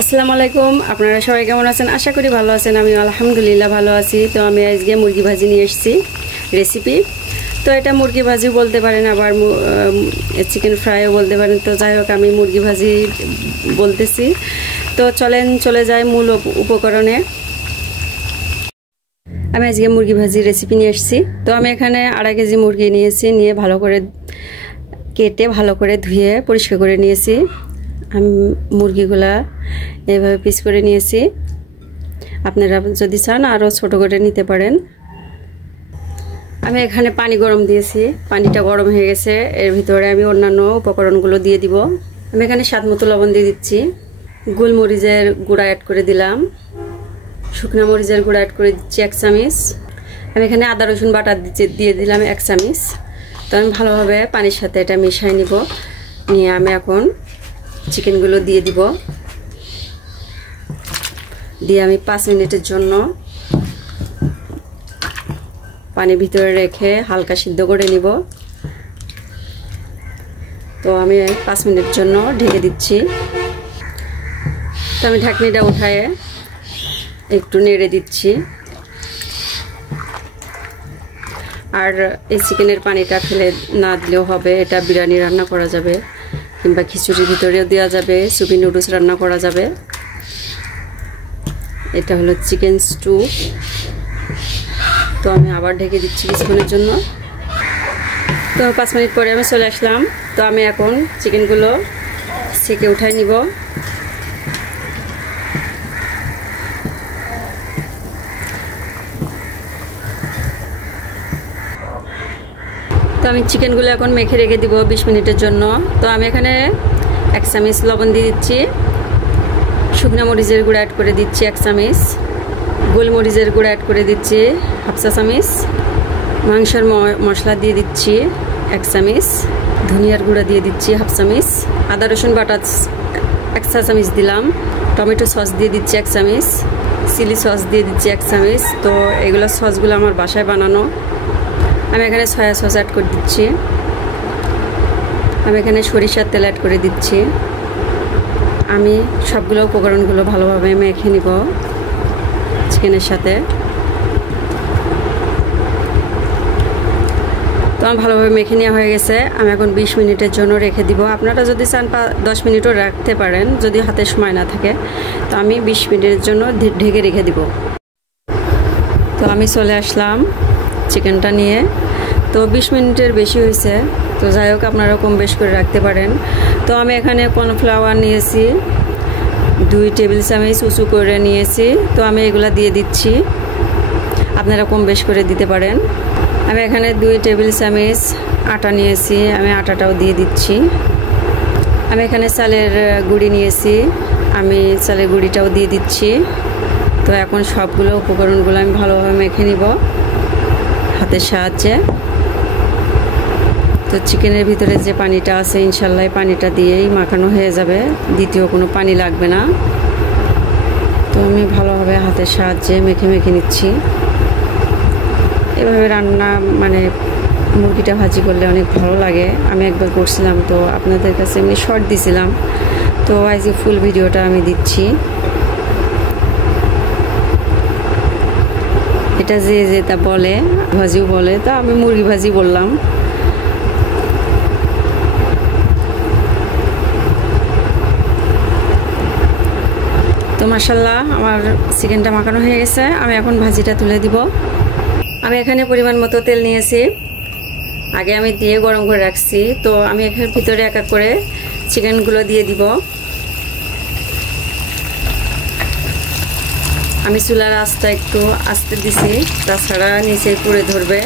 আসসালামু আলাইকুম। আপনারা সবাই কেমন আছেন? আশা করি ভালো আছেন। আমি আলহামদুলিল্লাহ ভালো আছি। তো আমি আজকে মুরগি ভাজি নিয়ে এসেছি রেসিপি। তো এটা মুরগি ভাজি বলতে পারেন, আবার চিকেন ফ্রাইও বলতে পারেন। তো যাই হোক, আমি মুরগি ভাজি বলতেছি। তো চলে যাই মূল উপকরণে। আমি আজকে মুরগি ভাজি রেসিপি নিয়ে এসেছি। তো আমি এখানে 2.5 কেজি মুরগি নিয়েছি, নিয়ে ভালো করে কেটে ভালো করে ধুয়ে পরিষ্কার করে নিয়েছি। আমি মুরগিগুলা এভাবে পিস করে নিয়েছি। আপনারা যদি চান আরও ছোটো করে নিতে পারেন। আমি এখানে পানি গরম দিয়েছি, পানিটা গরম হয়ে গেছে। এর ভিতরে আমি অন্যান্য উপকরণগুলো দিয়ে দিব। আমি এখানে স্বাদ মতো লবণ দিয়ে দিচ্ছি, গোলমরিচের গুঁড়া অ্যাড করে দিলাম, শুকনো মরিচের গুঁড়া অ্যাড করে দিচ্ছি 1 চামচ। আমি এখানে আদা রসুন বাটা দিয়ে দিলাম 1 চামচ। তো আমি ভালোভাবে পানির সাথে এটা মিশিয়ে নিব। নিয়ে আমি এখন চিকেনগুলো দিয়ে দিব। দিয়ে আমি 5 মিনিটের জন্য পানির ভিতরে রেখে হালকা সিদ্ধ করে নিব। তো আমি 5 মিনিটের জন্য ঢেকে দিচ্ছি। তো আমি ঢাকনিটা উঠায়ে একটু নেড়ে দিচ্ছি। আর এই চিকেনের পানিটা ফেলে না দিলেও হবে, এটা বিরিয়ানি রান্না করা যাবে, কিংবা খিচুড়ির ভিতরেও দেওয়া যাবে, সুপি নুডলস রান্না করা যাবে। এটা হলো চিকেন স্টু। তো আমি আবার ঢেকে দিচ্ছি কিছুক্ষণের জন্য। তো 5 মিনিট পরে আমি চলে আসলাম। তো আমি এখন চিকেনগুলো সেকে উঠাই নিব। তো আমি চিকেনগুলো এখন মেখে রেখে দিব 20 মিনিটের জন্য। তো আমি এখানে 1 চামচ লবণ দিয়ে দিচ্ছি, শুকনো মরিচের গুঁড়া অ্যাড করে দিচ্ছি 1 চামচ, গোলমরিচের গুঁড়া অ্যাড করে দিচ্ছি 1/2 চা চামচ, মাংসের মশলা দিয়ে দিচ্ছি 1 চামচ, ধনিয়ার গুঁড়া দিয়ে দিচ্ছি 1/2 চামচ, আদা রসুন বাটা 1 চা চামচ দিলাম, টমেটো সস দিয়ে দিচ্ছি 1 চামচ, চিলি সস দিয়ে দিচ্ছি 1 চামচ। তো এগুলো সসগুলো আমার বাসায় বানানো। আমি এখানে সয়া সস অ্যাড করে দিচ্ছি। আমি এখানে সরিষার তেল অ্যাড করে দিচ্ছি। আমি সবগুলো উপকরণগুলো ভালোভাবে মেখে নিব চিকেনের সাথে। তো আমার ভালোভাবে মেখে নেওয়া হয়ে গেছে। আমি এখন 20 মিনিটের জন্য রেখে দিব। আপনারা যদি চান 10 মিনিটও রাখতে পারেন, যদি হাতে সময় না থাকে। তো আমি 20 মিনিটের জন্য ঢেকে রেখে দিব। তো আমি চলে আসলাম চিকেনটা নিয়ে। তো 20 মিনিটের বেশি হয়েছে। তো যাই হোক, আপনারা কম বেশ করে রাখতে পারেন। তো আমি এখানে কর্নফ্লাওয়ার নিয়েছি 2 টেবিল চামচ উঁচু করে নিয়েছি। তো আমি এগুলা দিয়ে দিচ্ছি, আপনারা কম বেশ করে দিতে পারেন। আমি এখানে 2 টেবিল চামচ আটা নিয়েছি, আমি আটাটাও দিয়ে দিচ্ছি। আমি এখানে চালের গুঁড়ি নিয়েছি, আমি চালের গুঁড়িটাও দিয়ে দিচ্ছি। তো এখন সবগুলো উপকরণগুলো আমি ভালোভাবে মেখে নিব হাতের সাহায্যে। তো চিকেনের ভিতরে যে পানিটা আছে, ইনশাল্লাহ পানিটা দিয়েই মাখানো হয়ে যাবে, দ্বিতীয় কোনো পানি লাগবে না। তো আমি ভালোভাবে হাতের সাহায্যে মেখে নিচ্ছি। এভাবে রান্না মুরগিটা ভাজি করলে অনেক ভালো লাগে। আমি একবার করছিলাম, তো আপনাদের কাছে এমনি শর্ট দিছিলাম। তো আজকে ফুল ভিডিওটা আমি দিচ্ছি। এটা যে তা বলে, ভাজিও বলে, তা আমি মুরগি ভাজি বললাম। তো মাশাআল্লাহ আমার চিকেনটা মাখানো হয়ে গেছে। আমি এখন ভাজিটা তুলে দিব। আমি এখানে পরিমাণ মতো তেল নিয়েছি, আগে আমি দিয়ে গরম করে রাখছি। তো আমি এখানে ভিতরে এক এক করে চিকেনগুলো দিয়ে দিব। আমি চুলার আঁচটা একটু আস্তে দিছি, তাছাড়া নিচে পুড়ে ধরবে।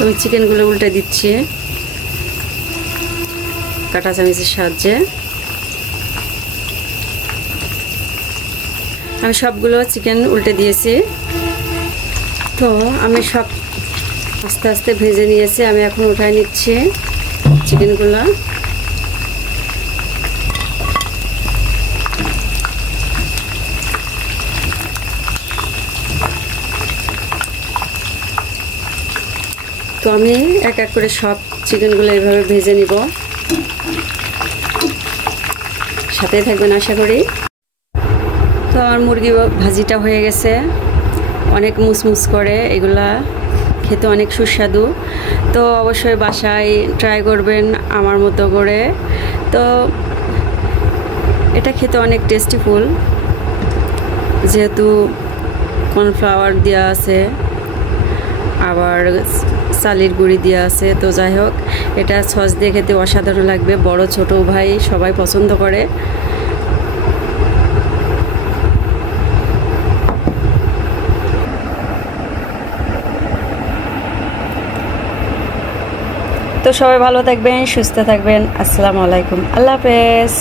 আমি চিকেনগুলো উল্টে দিচ্ছি কাঁটা চামচের সাহায্যে। আমি সবগুলো চিকেন উল্টে দিয়েছি। তো আমি সব আস্তে আস্তে ভেজে নিয়েছি। আমি এখন উঠাই নিচ্ছি চিকেনগুলো। তো আমি এক এক করে সব চিকেনগুলো এইভাবে ভেজে নিব, সাথে থাকবেন আশা করি। তো আমার মুরগি ভাজিটা হয়ে গেছে, অনেক মুসমুস করে, এগুলা খেতে অনেক সুস্বাদু। তো অবশ্যই বাসায় ট্রাই করবেন আমার মতো করে। তো এটা খেতে অনেক টেস্টিফুল, যেহেতু কর্নফ্লাওয়ার দেওয়া আছে, আবার চালের গুঁড়ি দেওয়া আছে। তো যাই হোক, এটা সস দিয়ে খেতে অসাধারণ লাগবে, বড় ছোট ভাই সবাই পছন্দ করে। তো সবাই ভালো থাকবেন, সুস্থ থাকবেন। আসসালামু আলাইকুম, আল্লাহ হাফেজ।